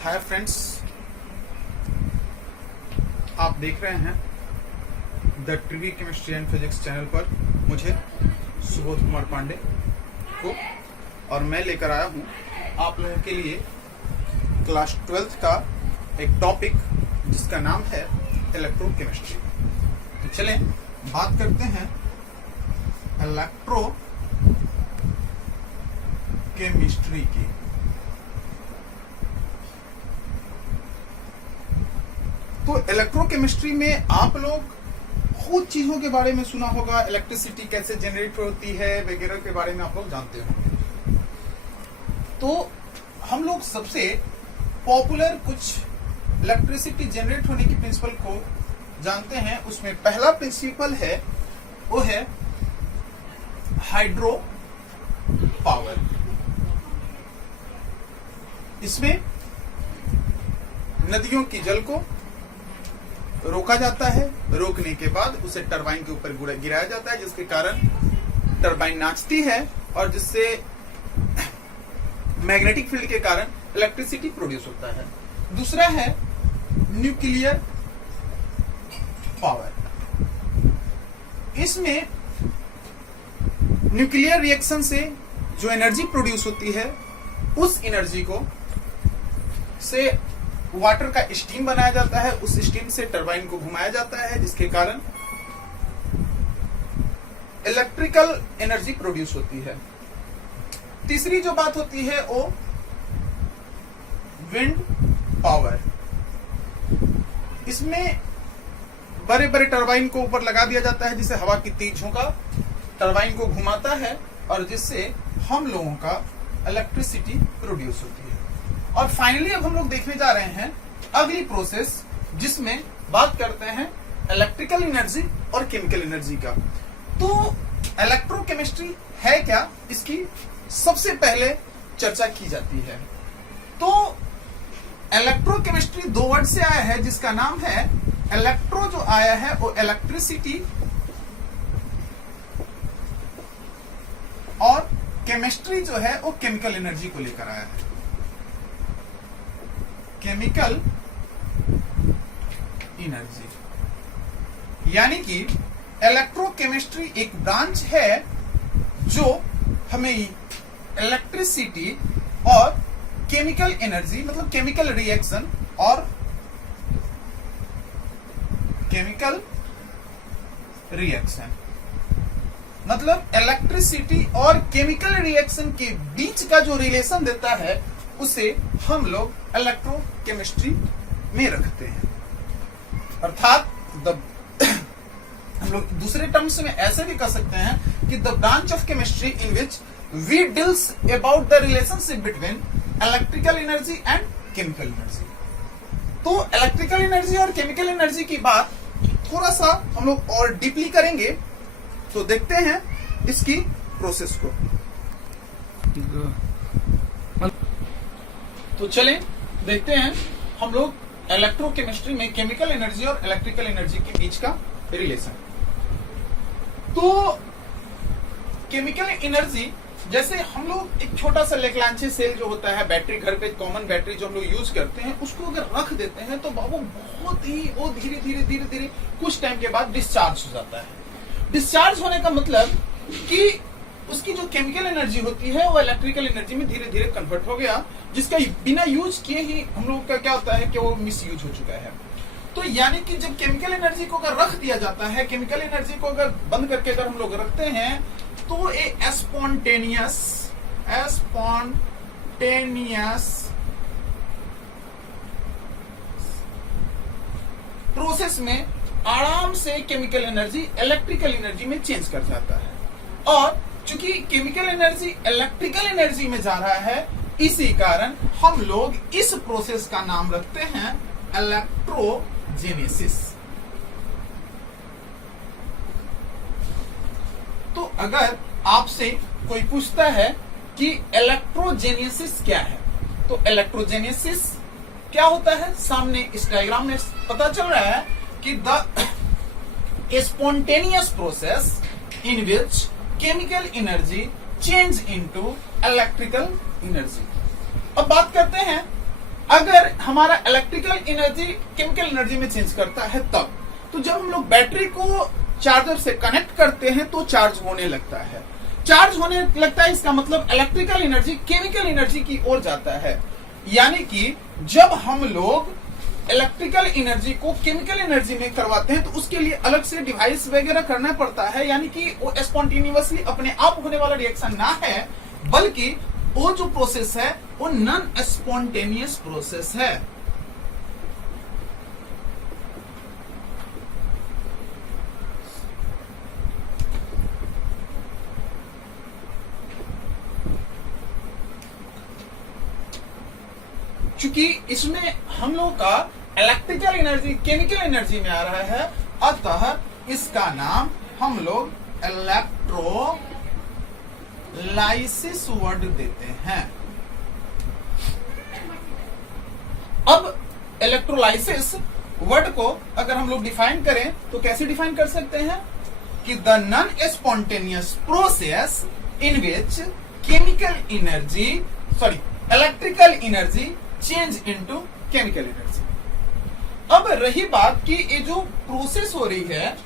Hi friends, आप देख रहे हैं द ट्रिवी केमिस्ट्री एंड फिजिक्स चैनल पर मुझे सुबोध कुमार पांडे को, और मैं लेकर आया हूं आप लोगों के लिए क्लास 12th का एक टॉपिक जिसका नाम है इलेक्ट्रोकेमिस्ट्री। तो चलें बात करते हैं इलेक्ट्रोकेमिस्ट्री की। तो इलेक्ट्रोकेमिस्ट्री में आप लोग बहुत चीजों के बारे में सुना होगा, इलेक्ट्रिसिटी कैसे जनरेट होती है वगैरह के बारे में आप लोग जानते होंगे। तो हम लोग सबसे पॉपुलर कुछ इलेक्ट्रिसिटी जनरेट होने की प्रिंसिपल को जानते हैं। उसमें पहला प्रिंसिपल है वो है हाइड्रो पावर। इसमें नदियों की जल को रोका जाता है, रोकने के बाद उसे टरबाइन के ऊपर गिराया जाता है, जिसके कारण टरबाइन नाचती है और जिससे मैग्नेटिक फील्ड के कारण इलेक्ट्रिसिटी प्रोड्यूस होता है। दूसरा है न्यूक्लियर पावर। इसमें न्यूक्लियर रिएक्शन से जो एनर्जी प्रोड्यूस होती है, उस एनर्जी को से वाटर का स्टीम बनाया जाता है, उस स्टीम से टरबाइन को घुमाया जाता है, जिसके कारण इलेक्ट्रिकल एनर्जी प्रोड्यूस होती है। तीसरी जो बात होती है वो विंड पावर। इसमें बड़े बड़े टरबाइन को ऊपर लगा दिया जाता है, जिससे हवा की तेज झोंका टरबाइन को घुमाता है और जिससे हम लोगों का इलेक्ट्रिसिटी प्रोड्यूस होती है। और फाइनली अब हम लोग देखने जा रहे हैं अगली प्रोसेस, जिसमें बात करते हैं इलेक्ट्रिकल एनर्जी और केमिकल एनर्जी का। तो इलेक्ट्रोकेमिस्ट्री है क्या, इसकी सबसे पहले चर्चा की जाती है। तो इलेक्ट्रोकेमिस्ट्री दो वर्ड से आया है, जिसका नाम है इलेक्ट्रो, जो आया है वो इलेक्ट्रिसिटी, और केमिस्ट्री जो है वो केमिकल एनर्जी को लेकर आया है। केमिकल एनर्जी यानी कि इलेक्ट्रोकेमिस्ट्री एक ब्रांच है जो हमें इलेक्ट्रिसिटी और केमिकल एनर्जी, मतलब केमिकल रिएक्शन और केमिकल रिएक्शन, मतलब इलेक्ट्रिसिटी और केमिकल रिएक्शन के बीच का जो रिलेशन देता है, उसे हम लोग इलेक्ट्रोकेमिस्ट्री में रखते हैं। अर्थात हम लोग दूसरे टर्म्स में ऐसे भी कह सकते हैं कि the branch of chemistry in which we deals about the relationship between electrical energy and chemical energy. तो इलेक्ट्रिकल एनर्जी और केमिकल एनर्जी की बात थोड़ा सा हम लोग और डीपली करेंगे। तो देखते हैं इसकी प्रोसेस को। तो चलें देखते हैं हम लोग इलेक्ट्रोकेमिस्ट्री में केमिकल एनर्जी और इलेक्ट्रिकल एनर्जी के बीच का रिलेशन। तो केमिकल एनर्जी, जैसे हम लोग एक छोटा सा लेक्लांचे सेल जो होता है, बैटरी, घर पे कॉमन बैटरी जो हम लोग यूज करते हैं, उसको अगर रख देते हैं तो वो बहुत ही वो धीरे धीरे कुछ टाइम के बाद डिस्चार्ज हो जाता है। डिस्चार्ज होने का मतलब कि उसकी जो केमिकल एनर्जी होती है वो इलेक्ट्रिकल एनर्जी में धीरे धीरे कन्वर्ट हो गया, जिसका बिना यूज किए ही हम लोग का क्या होता है कि वो मिस यूज हो चुका है। तो यानी कि जब केमिकल एनर्जी को अगर रख दिया जाता है, केमिकल एनर्जी को अगर बंद करके अगर हम लोग रखते हैं, तो ये स्पॉन्टेनियस प्रोसेस में आराम से केमिकल एनर्जी इलेक्ट्रिकल एनर्जी में चेंज कर जाता है। और चूंकि केमिकल एनर्जी इलेक्ट्रिकल एनर्जी में जा रहा है, इसी कारण हम लोग इस प्रोसेस का नाम रखते हैं इलेक्ट्रोजेनेसिस। तो अगर आपसे कोई पूछता है कि इलेक्ट्रोजेनेसिस क्या है, तो इलेक्ट्रोजेनेसिस क्या होता है, सामने इस डायग्राम में पता चल रहा है कि the spontaneous process in which chemical energy change into electrical energy. अब बात करते हैं अगर हमारा इलेक्ट्रिकल एनर्जी केमिकल एनर्जी में चेंज करता है तब। तो जब हम लोग बैटरी को चार्जर से कनेक्ट करते हैं तो चार्ज होने लगता है। चार्ज होने लगता है इसका मतलब इलेक्ट्रिकल एनर्जी केमिकल एनर्जी की ओर जाता है। यानी कि जब हम लोग इलेक्ट्रिकल एनर्जी को केमिकल एनर्जी में करवाते हैं तो उसके लिए अलग से डिवाइस वगैरह करना पड़ता है। यानी कि वो स्पॉन्टेनियसली अपने आप होने वाला रिएक्शन ना है, बल्कि वो जो प्रोसेस है वो नॉन स्पॉन्टेनियस प्रोसेस है। चूंकि इसमें हम लोग का इलेक्ट्रिकल एनर्जी केमिकल एनर्जी में आ रहा है, अतः इसका नाम हम लोग इलेक्ट्रोलाइसिस वर्ड देते हैं। अब इलेक्ट्रोलाइसिस वर्ड को अगर हम लोग डिफाइन करें तो कैसे डिफाइन कर सकते हैं कि the non spontaneous process in which chemical energy electrical energy change into chemical energy. अब रही बात कि ये जो प्रोसेस हो रही है,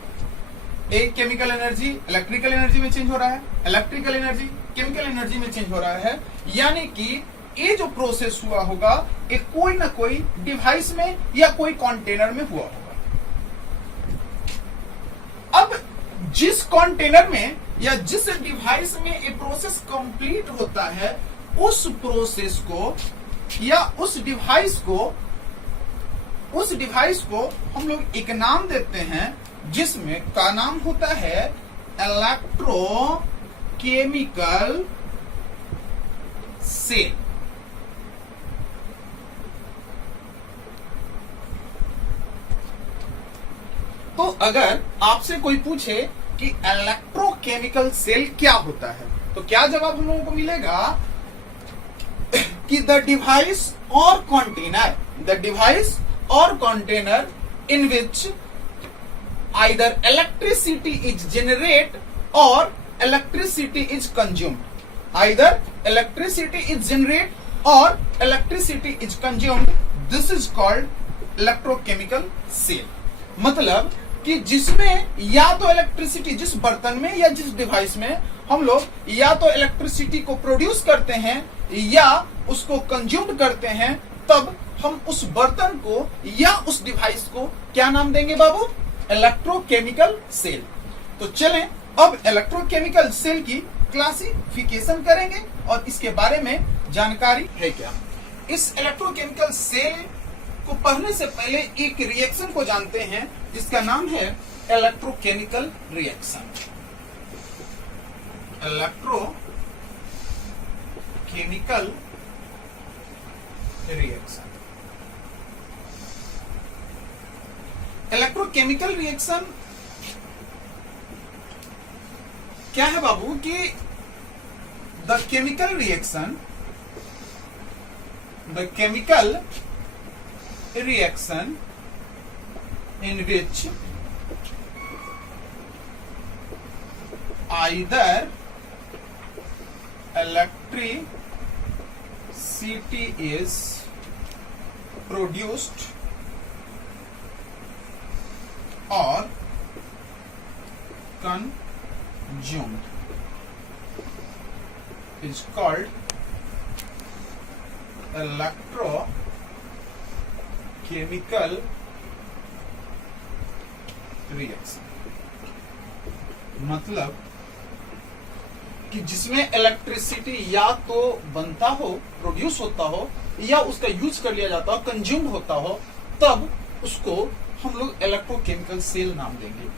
एक केमिकल एनर्जी इलेक्ट्रिकल एनर्जी में चेंज हो रहा है, इलेक्ट्रिकल एनर्जी केमिकल एनर्जी में चेंज हो रहा है, यानी कि ये जो प्रोसेस हुआ होगा एक कोई ना कोई डिवाइस में या कोई कंटेनर में हुआ होगा। अब जिस कंटेनर में या जिस डिवाइस में ये प्रोसेस कंप्लीट होता है, उस प्रोसेस को या उस डिवाइस को हम लोग एक नाम देते हैं, जिसमें का नाम होता है इलेक्ट्रोकेमिकल सेल। तो अगर आपसे कोई पूछे कि इलेक्ट्रोकेमिकल सेल क्या होता है, तो क्या जवाब हम लोगों को मिलेगा कि द डिवाइस और container in which either electricity is generated or electricity is consumed. Either electricity is generated or electricity is consumed. This is called electrochemical cell. मतलब कि जिसमें या तो इलेक्ट्रिसिटी, जिस बर्तन में या जिस डिवाइस में हम लोग या तो इलेक्ट्रिसिटी को प्रोड्यूस करते हैं या उसको कंज्यूम करते हैं, तब हम उस बर्तन को या उस डिवाइस को क्या नाम देंगे बाबू? Electrochemical cell. तो चलें अब इलेक्ट्रोकेमिकल सेल की क्लासिफिकेशन करेंगे और इसके बारे में जानकारी है क्या। इस इलेक्ट्रोकेमिकल सेल को पढ़ने से पहले एक रिएक्शन को जानते हैं जिसका नाम है electrochemical reaction. Electrochemical reaction. Electrochemical reaction क्या है बाबू? कि the chemical reaction in which either electricity is produced or consumed is called electrochemical reaction. मतलब कि जिसमें इलेक्ट्रिसिटी या तो बनता हो, प्रोड्यूस होता हो, या उसका यूज कर लिया जाता हो, कंज्यूम होता हो, तब उसको हम लोग इलेक्ट्रोकेमिकल सेल नाम देंगे।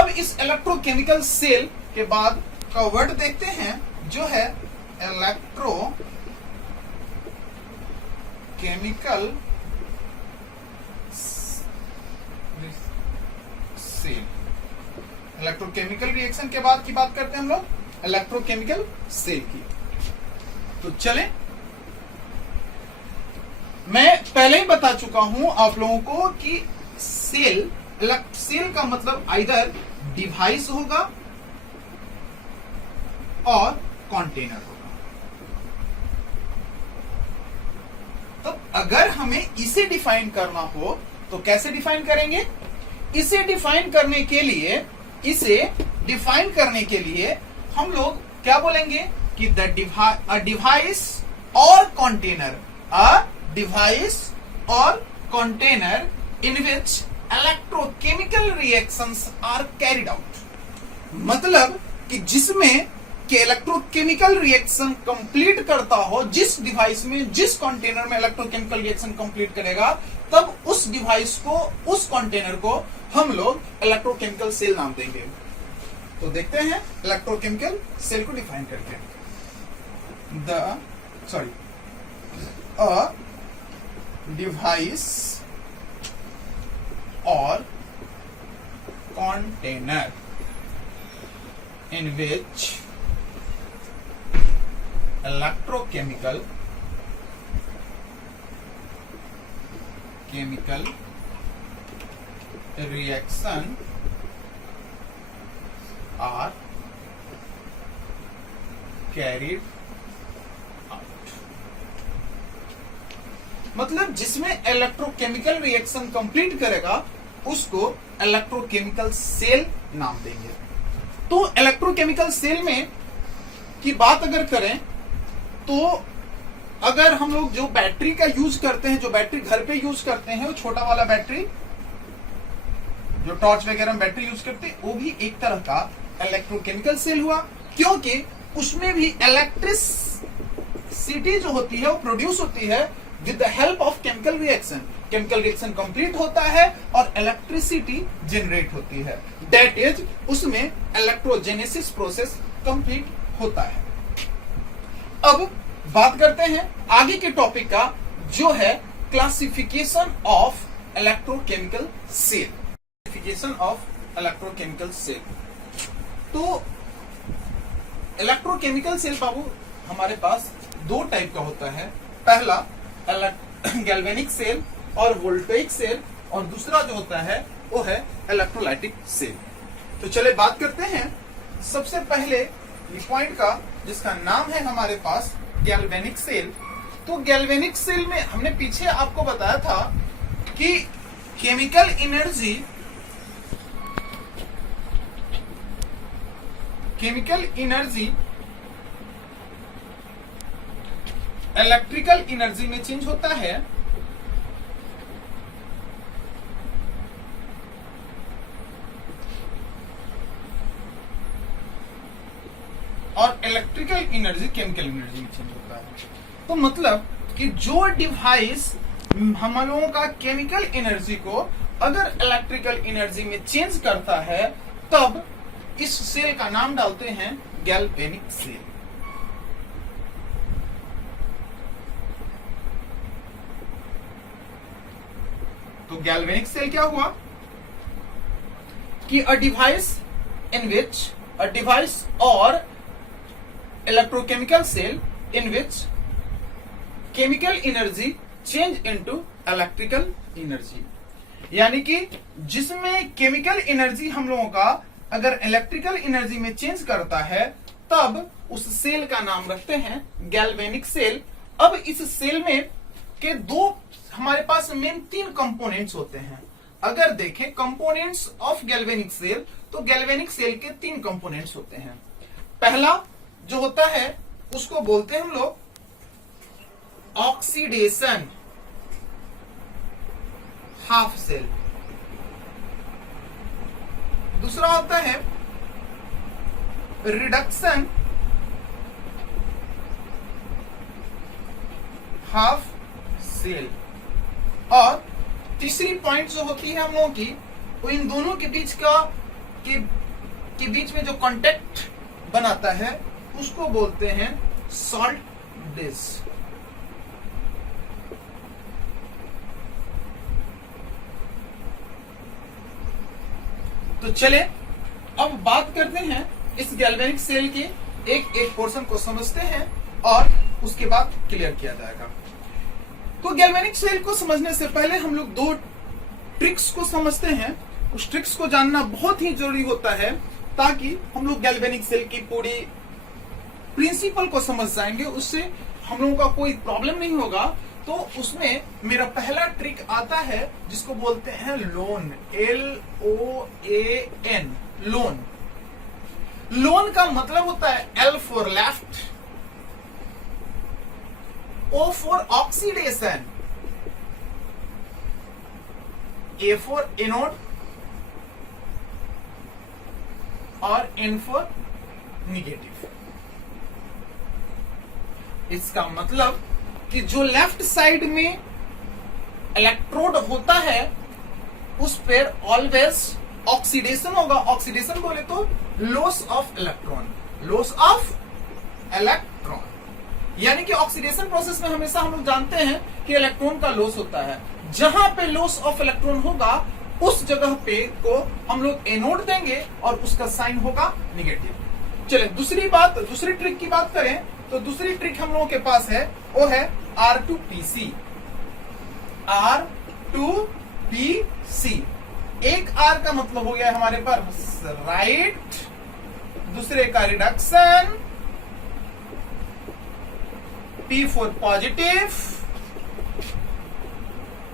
अब इस इलेक्ट्रोकेमिकल सेल के बाद का वर्ड देखते हैं जो है इलेक्ट्रोकेमिकल सेल। इलेक्ट्रोकेमिकल रिएक्शन के बाद की बात करते हैं हम लोग इलेक्ट्रोकेमिकल सेल की। तो चलें, मैं पहले ही बता चुका हूं आप लोगों को कि सेल का मतलब आइदर डिवाइस होगा और कंटेनर होगा। तो अगर हमें इसे डिफाइन करना हो तो कैसे डिफाइन करेंगे? इसे डिफाइन करने के लिए हम लोग क्या बोलेंगे कि अ डिवाइस और container in which electrochemical reactions are carried out. मतलब कि जिसमें कि इलेक्ट्रोकेमिकल रिएक्शन कंप्लीट करता हो, जिस डिवाइस में, जिस कंटेनर में इलेक्ट्रोकेमिकल रिएक्शन कंप्लीट करेगा, तब उस डिवाइस को, उस कंटेनर को हम लोग इलेक्ट्रोकेमिकल सेल नाम देंगे। तो देखते हैं इलेक्ट्रोकेमिकल सेल को डिफाइन करके। अ डिवाइस और container in which electrochemical reaction are carried out। मतलब जिसमें इलेक्ट्रोकेमिकल रिएक्शन कंप्लीट करेगा उसको इलेक्ट्रोकेमिकल सेल नाम देंगे। तो इलेक्ट्रोकेमिकल सेल में की बात अगर करें तो अगर हम लोग जो बैटरी का यूज करते हैं, जो बैटरी घर पे यूज करते हैं, वो छोटा वाला बैटरी जो टॉर्च वगैरह में बैटरी यूज करते हैं, वो भी एक तरह का इलेक्ट्रोकेमिकल सेल हुआ, क्योंकि उसमें भी इलेक्ट्रिसिटी जो होती है वो प्रोड्यूस होती है with the help of chemical reaction. Chemical reaction complete होता है और इलेक्ट्रिसिटी जनरेट होती है, दैट इज उसमें इलेक्ट्रोजेनेसिस प्रोसेस कंप्लीट होता है। अब बात करते हैं आगे के टॉपिक का, जो है classification of electrochemical cell. Classification of electrochemical cell. तो इलेक्ट्रोकेमिकल सेल बाबू हमारे पास दो टाइप का होता है। पहला गैल्वेनिक सेल और वोल्टेइक सेल, और दूसरा जो होता है वो है इलेक्ट्रोलाइटिक सेल। तो चले बात करते हैं सबसे पहले पॉइंट का, जिसका नाम है हमारे पास गैल्वेनिक सेल। तो गैल्वेनिक सेल में हमने पीछे आपको बताया था कि केमिकल एनर्जी इलेक्ट्रिकल एनर्जी में चेंज होता है, और इलेक्ट्रिकल एनर्जी केमिकल एनर्जी में चेंज होता है। तो मतलब कि जो डिवाइस हम लोगों का केमिकल एनर्जी को अगर इलेक्ट्रिकल एनर्जी में चेंज करता है, तब इस सेल का नाम डालते हैं गैल्वेनिक सेल। तो गैल्वेनिक सेल क्या हुआ कि अ डिवाइस और electrochemical cell in which chemical energy change into electrical energy, यानी कि जिसमें केमिकल एनर्जी हम लोगों का अगर इलेक्ट्रिकल एनर्जी में चेंज करता है, तब उस सेल का नाम रखते हैं गैल्वेनिक सेल। अब इस सेल में के दो हमारे पास मेन तीन कंपोनेंट्स होते हैं। अगर देखें कंपोनेंट्स ऑफ गैल्वेनिक सेल, तो गैल्वेनिक सेल के तीन कंपोनेंट्स होते हैं। पहला जो होता है उसको बोलते हैं हम लोग ऑक्सीडेशन हाफ सेल। दूसरा होता है रिडक्शन हाफ सेल, और तीसरी पॉइंट जो होती है हम लोगों की, वो इन दोनों के बीच के बीच में जो कांटेक्ट बनाता है उसको बोलते हैं सॉल्ट ब्रिज। तो चले अब बात करते हैं इस गैल्वेनिक सेल के एक एक पोर्शन को समझते हैं और उसके बाद क्लियर किया जाएगा। तो गैल्वेनिक सेल को समझने से पहले हम लोग दो ट्रिक्स को समझते हैं। उस ट्रिक्स को जानना बहुत ही जरूरी होता है, ताकि हम लोग गैल्वेनिक सेल की पूरी प्रिंसिपल को समझ जाएंगे। उससे हम लोगों का कोई प्रॉब्लम नहीं होगा तो उसमें मेरा पहला ट्रिक आता है जिसको बोलते हैं लोन, LOAN, लोन। लोन का मतलब होता है L for left, O for oxidation, A for anode और N फॉर निगेटिव। इसका मतलब कि जो लेफ्ट साइड में इलेक्ट्रोड होता है उस पर ऑलवेज ऑक्सीडेशन होगा। ऑक्सीडेशन बोले तो loss of electron, loss of electron, यानी कि ऑक्सीडेशन प्रोसेस में हमेशा हम लोग जानते हैं कि इलेक्ट्रॉन का लॉस होता है। जहां पे लॉस ऑफ इलेक्ट्रॉन होगा उस जगह पे को हम लोग एनोड देंगे और उसका साइन होगा निगेटिव। चलिए दूसरी ट्रिक की बात करें तो दूसरी ट्रिक हम लोगों के पास है, वो है R2PC। R2PC, एक R का मतलब हो गया हमारे पास राइट, दूसरे का रिडक्शन, P फॉर पॉजिटिव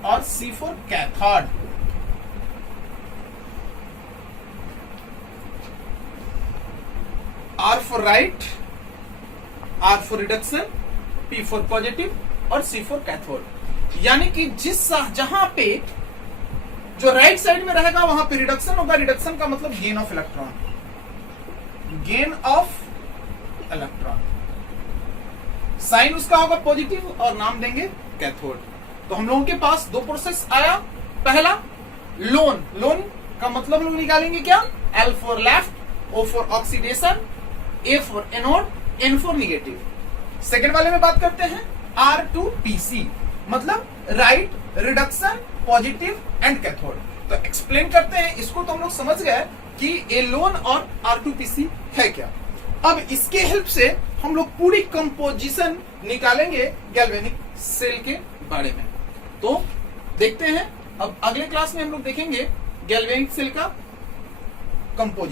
और C for cathode. R for right, R for reduction, P for positive और C फॉर कैथोड। यानी कि जहां पे जो राइट साइड में रहेगा वहां पे रिडक्शन होगा। रिडक्शन का मतलब gain of electron, gain of electron. Sign उसका होगा पॉजिटिव और नाम देंगे कैथोड। तो हम लोगों के पास दो प्रोसेस आया। पहला लोन, लोन का मतलब हम लोग निकालेंगे क्या, L for left, O for oxidation, A for anode, N for negative. Second वाले में बात करते हैं R2PC, मतलब right, reduction, positive and cathode. तो एक्सप्लेन करते हैं इसको। तो हम लोग समझ गए कि ए लोन और R2PC है क्या। अब इसके हेल्प से हम लोग पूरी कंपोजिशन निकालेंगे गैल्वेनिक सेल के बारे में। तो देखते हैं, अब अगले क्लास में हम लोग देखेंगे गैल्वेनिक सेल का कंपोजिशन।